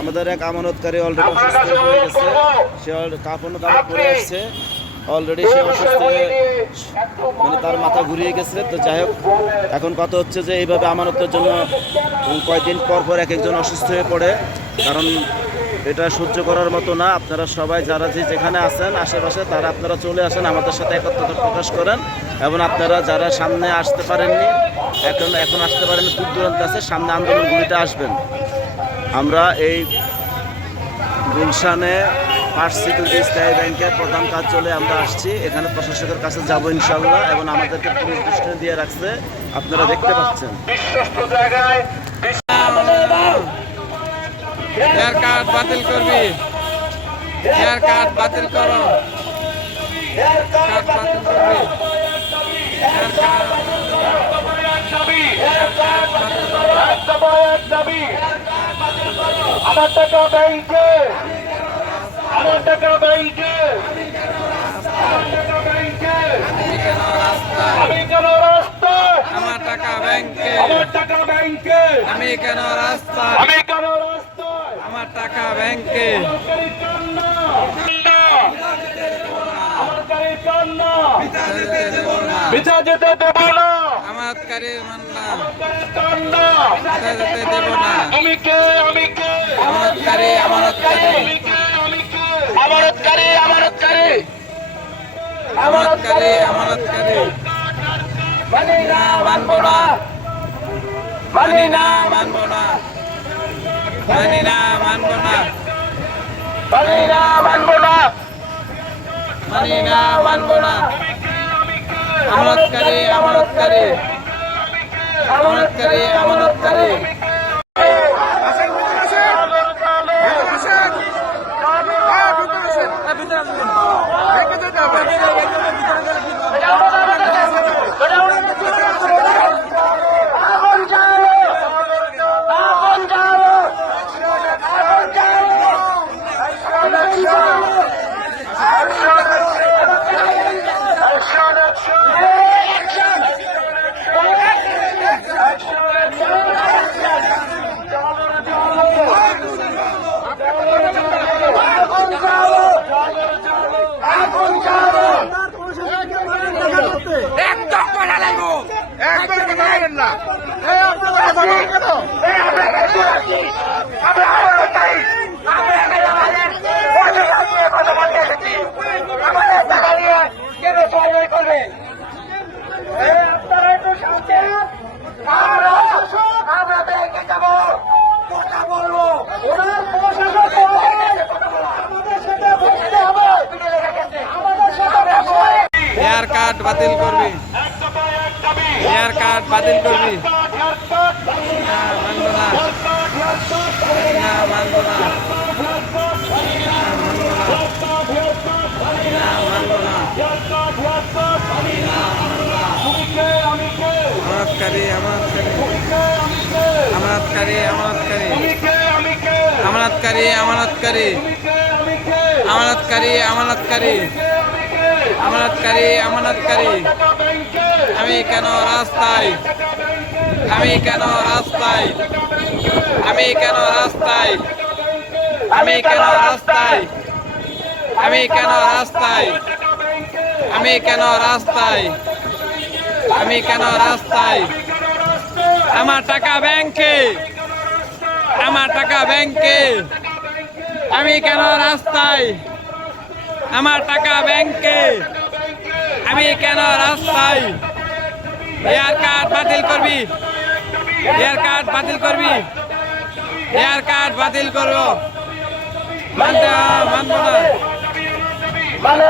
আমাদের এক আমানতকারী অলরেডি অসুস্থ হয়ে গেছে, সে কাপড় পরে আসছে অলরেডি, সে অসুস্থ হয়ে মানে তার মাথা ঘুরিয়ে গেছে। তো যাই হোক, এখন কথা হচ্ছে যে এইভাবে আমানতের জন্য কয়েকদিন পর পর এক একজন অসুস্থ হয়ে পড়ে, কারণ এটা সহ্য করার মতো না। আপনারা সবাই যারা যেখানে আছেন আশেপাশে, তারা আপনারা চলে আসেন, আমাদের সাথে একত্রতা প্রকাশ করেন। এবং আপনারা যারা সামনে আসতে পারেননি, এখন আসতে পারেন, দূর দূরান্তে আছে, সামনে আন্দোলনগুলিতে আসবেন। আমরা এই গুলশানে ফার্স্ট সিকিউরিটি স্থায়ী ব্যাংকের প্রধান কার্যালয়ে আমরা আসছি। এখানে প্রশাসকের কাছে যাব ইনশাল্লাহ, এবং আমাদেরকে পুলিশ দৃষ্টি দিয়ে রাখছে, আপনারা দেখতে পাচ্ছেন। হেয়ার কাট বাতিল করবি, হেয়ার কাট বাতিল করো, কাট বাতিল করবি, আমার টাকা ব্যাংকে, আমার টাকা ব্যাংকে, আমি কেন রাস্তায়, আমার টাকা ব্যাংকে, আমার টাকা ব্যাংকে, আমি কেন রাস্তায়, আমি কেন রাস্তায়, আমার টাকা ব্যাংকে, বিচার যেতে দেব না, আমানতকারীর মান্না, বিচার যেতে দেব না, আমি কে, আমি কে, আমানতকারী, আমানতকারী, আমি কে, আমি কে, আমানতকারী, আমানতকারী, আমানতকারী, আমানতকারী, মানি না, মানব না, মানি না, মানব না, মানি না, মানব না, মানি না, মানব না, মানি না, মানব না, আমানতকারী, আমানতকারী, আমানতকারী, আমানতকারী, আমরা ব্যাংকে যাবো, কথা বলবো, হেয়ার কাট বাতিল করবি, হেয়ার কাট বাতিল করবি, না মানব না, না মানব না, না মানব না, আমানতকারী, আমানতকারী, আমানতকারী, আমানতকারী, আমানতকারী, আমানতকারী, আমানতকারী, আমানতকারী, আমানতকারী, আমানতকারী, আমি কেন রাস্তায়, আমি কেন রাস্তায়, আমি কেন রাস্তায়, আমি কেন রাস্তায়, আমি কেন রাস্তায়, আমি কেন রাস্তায়, আমি কেন রাস্তায়, আমার টাকা ব্যাংকে, আমার টাকা ব্যাংকে, আমি কেন রাস্তায়, আমার টাকা ব্যাংকে, আমি কেন রাস্তায়, হেয়ার কাট বাতিল করবি, হেয়ার কাট বাতিল করবি, হেয়ার কাট বাতিল করবো, মানব না, মানে